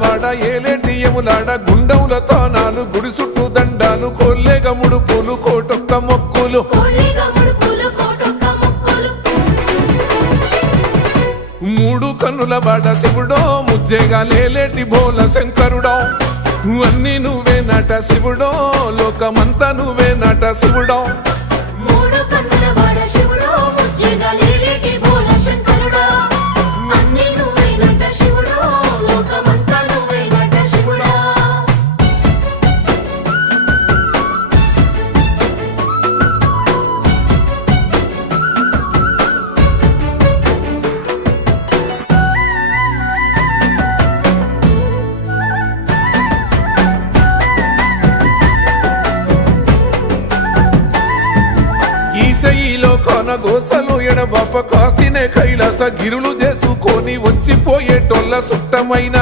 వాడ ఏలేటి యములాడ గుండములతో నాలు గుడి చుట్టూ దండాలు కోల్లేగ ముడుపులు కోటొక్క మొక్కులు మూడు కన్నుల వాడ శివుడో ముజ్జేగా లేలేటి బోల శంకరుడో అన్ని నువ్వే నట శివుడో లోకమంతా నువ్వే నట శివుడో ఈశయిలో కొనగోసలు ఎడబాప కాసినే కైలాస గిరులు చేసుకొని వచ్చిపోయేటోళ్ళ సుట్టమైన